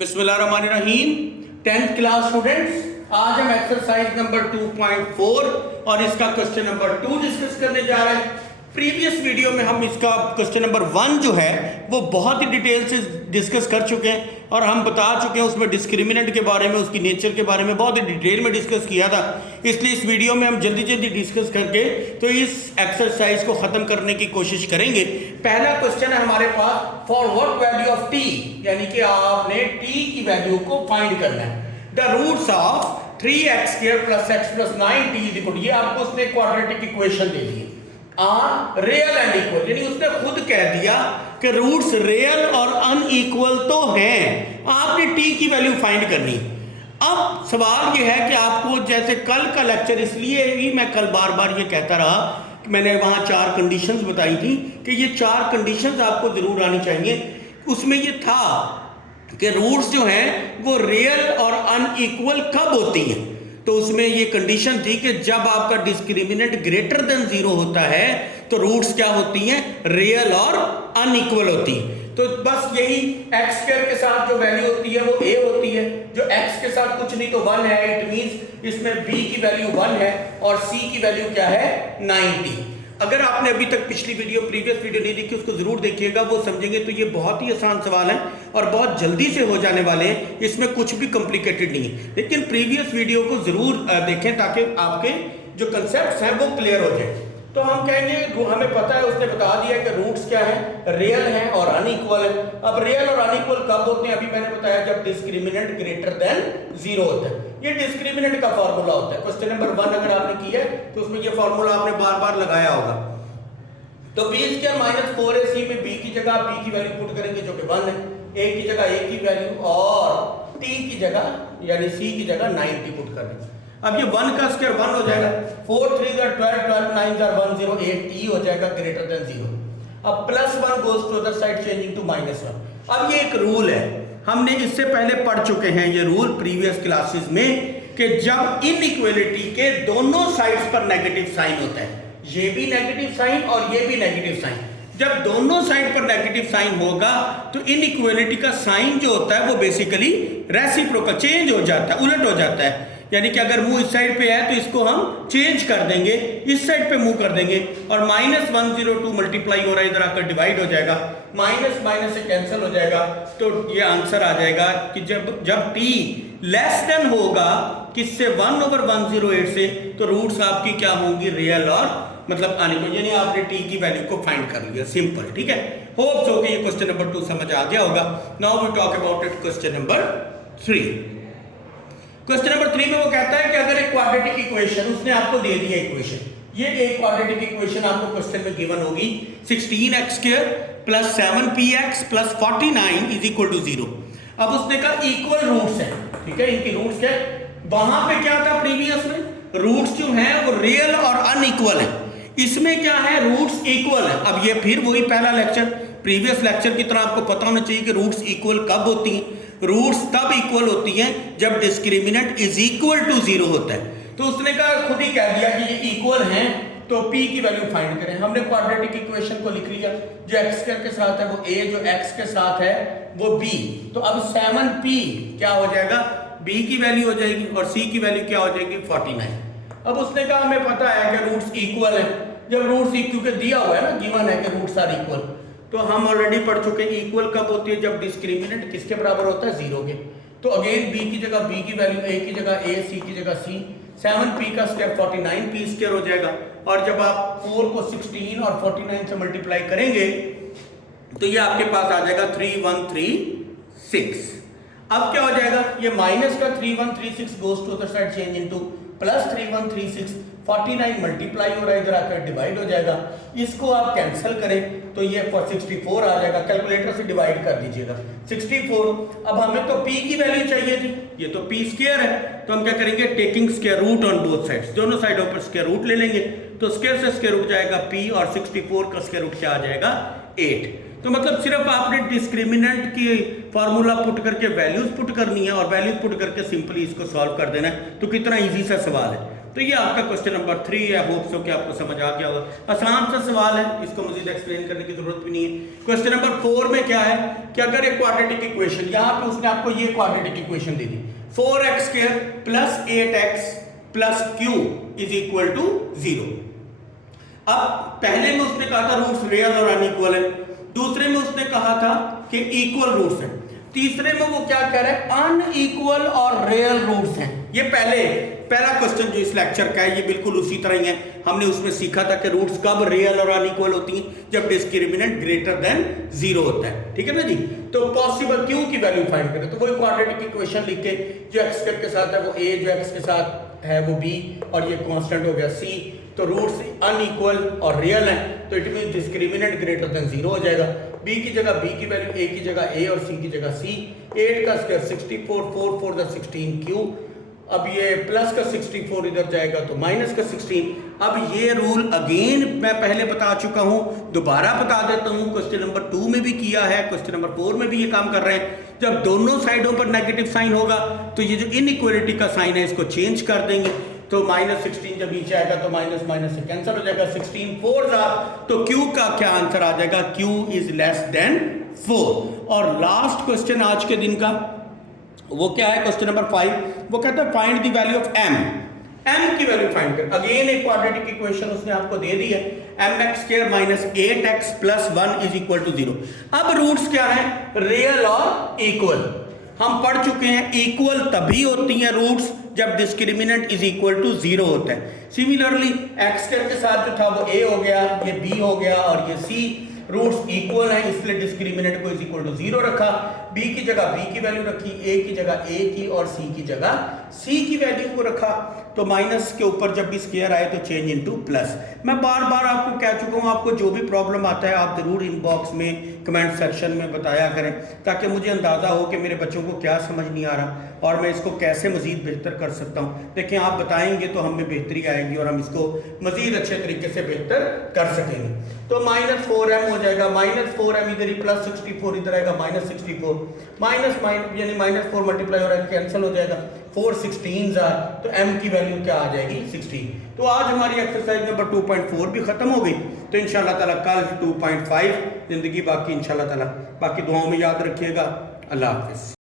बिस्मिल्लाहिर्रहमानिर्रहीम। 10th class students, आज हम एक्सरसाइज नंबर 2.4 और इसका क्वेश्चन नंबर 2 डिस्कस करने जा रहे हैं। प्रीवियस वीडियो में हम इसका क्वेश्चन नंबर 1 जो है वो बहुत ही डिटेल से डिस्कस कर चुके हैं और हम बता चुके हैं उसमें डिस्क्रिमिनेंट के बारे में, उसकी नेचर के बारे में बहुत ही डिटेल में डिस्कस किया था। इसलिए इस वीडियो में हम जल्दी जल्दी डिस्कस करके तो इस एक्सरसाइज को ख़त्म करने की कोशिश करेंगे। पहला क्वेश्चन है हमारे पास, for what value of t, यानी कि आपने टी की वैल्यू को फाइंड करना है। The roots of 3x² + x + 9t is equal, ये आपको उसने क्वाड्रेटिक इक्वेशन दे दी आर रियल एंड इक्वल, यानी उसने खुद कह दिया कि रूट्स रियल और अनइक्वल तो हैं, आपने टी की वैल्यू फाइंड करनी। अब सवाल ये है कि आपको, जैसे कल का लेक्चर, इसलिए ही मैं कल बार बार ये कहता रहा कि मैंने वहाँ 4 कंडीशंस बताई थी कि ये 4 कंडीशंस आपको जरूर आनी चाहिए। उसमें ये था कि रूट्स जो हैं वो रियल और अनइक्वल कब होती हैं, तो उसमें ये कंडीशन थी कि जब आपका डिस्क्रिमिनेंट ग्रेटर देन 0 होता है तो रूट्स क्या होती हैं, रियल और अनइक्वल होती हैं। तो बस यही x² के साथ जो वैल्यू होती है वो a होती है, जो x के साथ कुछ नहीं तो 1 है, इट मींस इसमें b की वैल्यू 1 है और c की वैल्यू क्या है, 90। अगर आपने अभी तक पिछली वीडियो, प्रीवियस वीडियो नहीं देखी, उसको जरूर देखिएगा, वो समझेंगे तो ये बहुत ही आसान सवाल है और बहुत जल्दी से हो जाने वाले हैं, इसमें कुछ भी कॉम्प्लिकेटेड नहीं है। लेकिन प्रीवियस वीडियो को जरूर देखें ताकि आपके जो कंसेप्ट्स हैं वो क्लियर हो जाए। तो हम कहेंगे, हमें पता है, उसने बता दिया कि रूट्स क्या है, रियल है और अनइक्वल है। अब रियल और अनइक्वल कब होते हैं, अभी मैंने बताया जब डिस्क्रिमिनेंट ग्रेटर देन 0 होता है। ये डिस्क्रिमिनेंट का फॉर्मूला होता है। क्वेश्चन नंबर 1 अगर आपने किया है तो उसमें ये फॉर्मूला आपने बार बार लगाया होगा। तो b² - 4ac में b की जगह b की वैल्यू पुट करेंगे जो कि 1 है, a की जगह a की वैल्यू और t की जगह यानी c की जगह 90 पुट कर देंगे। अब ये 1 का स्क्वायर 1 हो जाएगा, 4 3 12 12 9 108 t हो जाएगा ग्रेटर देन 0। अब +1 goes to other side changing to -1। अब ये एक रूल है, हमने इससे पहले पढ़ चुके हैं ये रूल प्रीवियस क्लासेस में, कि जब इनइक्वालिटी के दोनों साइड्स पर नेगेटिव साइन होता है, ये भी नेगेटिव साइन और ये भी नेगेटिव साइन, जब दोनों साइड पर नेगेटिव साइन होगा तो इनइक्वालिटी का साइन जो होता है वो बेसिकली रेसिप्रोकल चेंज हो जाता है, उलट हो जाता है। यानी कि अगर मुंह इस साइड पे है तो इसको हम चेंज कर देंगे, इस साइड पे मुंह कर देंगे और -102 मल्टीप्लाई हो रहा है, इधर आकर डिवाइड हो जाएगा, माइनस माइनस से कैंसिल हो जाएगा। तो ये आंसर आ जाएगा कि जब t लेस देन होगा किससे, 1/108 से, तो रूट्स आपकी क्या होंगी, रियल और मतलब अनइक्वल, यानी आपने t की वैल्यू को फाइंड कर लिया, सिंपल। ठीक है, होप सो कि ये क्वेश्चन नंबर 2 समझ आ गया होगा। Now we talk about it question number 3। Question number 3 में वो कहता है कि अगर एक क्वाड्रेटिक इक्वेशन, उसने आपको दे दिया इक्वेशन, ये एक क्वाड्रेटिक इक्वेशन आपको क्वेश्चन में गिवन होगी, 16x² + 7px + 49 is equal to 0। अब उसने कहा इक्वल रूट्स हैं, ठीक है, इनकी रूट्स क्या है, वहां पे क्या था प्रीवियस में, रूट्स जो हैं वो रियल और अनइक्वल है, इसमें क्या है, रूट्स इक्वल है। अब ये फिर वही पहला लेक्चर, प्रीवियस लेक्चर की तरह आपको पता होना चाहिए कि रूट्स इक्वल कब होती हैं। रूट्स तब इक्वल होती हैं जब डिस्क्रिमिनेंट इज इक्वल टू 0 होता है। तो उसने कहा, खुद ही कह दिया कि ये इक्वल हैं, तो p की वैल्यू फाइंड करें। हमने क्वाड्रेटिक इक्वेशन को लिख लिया, जो x² के साथ है वो a, जो x के साथ है वो b। तो अब 7p क्या हो जाएगा, b की वैल्यू हो जाएगी और c की वैल्यू क्या हो जाएगी, 49। अब उसने कहा हमें पता है कि रूट्स इक्वल है, जब रूट्स क्योंकि दिया हुआ है ना, गिवन है कि रूट्स आर इक्वल, तो हम ऑलरेडी पढ़ चुके हैं इक्वल कब होती है, जब डिस्क्रिमिनेंट किसके बराबर होता है, 0 के। तो अगेन b की जगह b की वैल्यू, a की जगह a, c की जगह c, 7p का स्क्वायर 49p² हो जाएगा। और जब आप 4 को 16 और 49 से मल्टीप्लाई करेंगे तो ये आपके पास आ जाएगा 3136। अब क्या हो जाएगा, ये माइनस का 3136 goes to other side change into +3136, 49 multiply हो रहा है, इधर आकर डिवाइड हो जाएगा, इसको आप कैंसिल करें तो ये 64 आ जाएगा, कैलकुलेटर से डिवाइड कर दीजिएगा 64। अब हमें तो p की वैल्यू चाहिए थी, ये तो p² है, तो हम क्या करेंगे, taking square root on both sides, दोनों साइडों पर स्क्वायर रूट ले लेंगे, तो स्क्वायर से स्क्वायर रूट जाएगा p और 64 का स्क्वायर रूट क्या आ जाएगा, 8। तो मतलब सिर्फ आपने डिस्क्रिमिनेंट की फार्मूला पुट करके वैल्यूज पुट करनी है और वैल्यूज पुट करके सिंपली इसको सॉल्व कर देना है। तो कितना इजी सा सवाल है। तो ये आपका क्वेश्चन नंबर 3 है। होप सो कि आपको समझ आ गया होगा। आसान सा सवाल है, इसको मजीद एक्सप्लेन करने की जरूरत भी नहीं है। क्वेश्चन नंबर 4 में क्या है कि अगर एक क्वाड्रेटिक इक्वेशन, यहाँ पे उसने आपको ये क्वाड्रेटिक इक्वेशन दे दी 4x² plus 8x plus q is equal to 0। अब पहले में उसने कहा था रूट्स रियल और अनइक्वल है, दूसरे में उसने कहा था कि इक्वल रूट्स हैं, तीसरे में वो क्या कह रहा है अनइक्वल और रियल रूट्स हैं। ये पहला क्वेश्चन जो इस लेक्चर का है ये बिल्कुल उसी तरह ही है। हमने उसमें सीखा था कि रूट्स कब रियल और अनइक्वल होती हैं, जब डिस्क्रिमिनेंट ग्रेटर देन 0 होता है, ठीक है ना जी। तो पॉसिबल क्यू की वैल्यू फाइंड करें, तो वही क्वाड्रेटिक इक्वेशन लिख के जो एक्स के साथ है वो a, जो एक्स के साथ है वो b, और ये कांस्टेंट हो गया c। तो रूट्स अनइक्वल और रियल हैं, तो it mean discriminant greater than 0 हो जाएगा। b की जगह b की वैल्यू, a की जगह a और c की जगह c। 8 का स्क्वायर 64, 4 4 द 16q। अब ये प्लस का 64 इधर जाएगा तो माइनस का 16। अब ये रूल अगेन मैं पहले बता चुका हूं, दोबारा बता देता हूं। क्वेश्चन नंबर 2 में भी किया है, क्वेश्चन नंबर 4 में भी ये काम कर रहे हैं। जब दोनों साइडों पर नेगेटिव साइन होगा तो ये जो इनइक्वालिटी का साइन है इसको चेंज कर देंगे। तो -16 जब नीचे आएगा तो माइनस माइनस से कैंसिल हो जाएगा, 16 4 तो Q का क्या आंसर आ जाएगा, Q इज लेस देन 4। और लास्ट क्वेश्चन आज के दिन का वो क्या है, क्वेश्चन नंबर 5। वो कहता है find the value of m की वैल्यू फाइंड कर। अगेन एक क्वाड्रेटिक इक्वेशन उसने आपको दे दी है, mx² minus 8x plus 1 is equal to 0। अब रूट्स क्या है, रियल और इक्वल। हम पढ़ चुके हैं इक्वल तभी होती हैं रूट्स जब डिस्क्रिमिनेंट इज इक्वल टू 0 होता है। सिमिलरली x² के साथ जो था वो a हो गया, ये b हो गया और ये c। रूट्स इक्वल हैं इसलिए डिस्क्रिमिनेंट को इज इक्वल टू 0 रखा, b की जगह b की वैल्यू रखी, a की जगह a की और c की जगह c की वैल्यू को रखा। तो माइनस के ऊपर जब भी स्क्वायर आए तो चेंज इनटू प्लस। मैं बार बार आपको कह चुका हूं, आपको जो भी प्रॉब्लम आता है आप जरूर इनबॉक्स में कमेंट सेक्शन में बताया करें, ताकि मुझे अंदाजा हो कि मेरे बच्चों को क्या समझ नहीं आ रहा और मैं इसको कैसे मजीद बेहतर कर सकता हूं। देखिए आप बताएंगे तो हमें बेहतरी आएगी और हम इसको मजीद अच्छे तरीके से बेहतर कर सकेंगे। तो -4m हो जाएगा, -4m इधर ही प्लस 64 इधर आएगा -64, माइनस यानी -4 मल्टीप्लाई हो रहा है कैंसिल हो जाएगा, 4 16s आ, तो m की वैल्यू क्या आ जाएगी 16। तो आज हमारी एक्सरसाइज नंबर 2.4 भी खत्म हो गई। तो इंशाल्लाह ताला कल 2.5 जिंदगी बाकी इंशाल्लाह ताला। बाकी दुआओं में याद रखिएगा। अल्लाह हाफिज।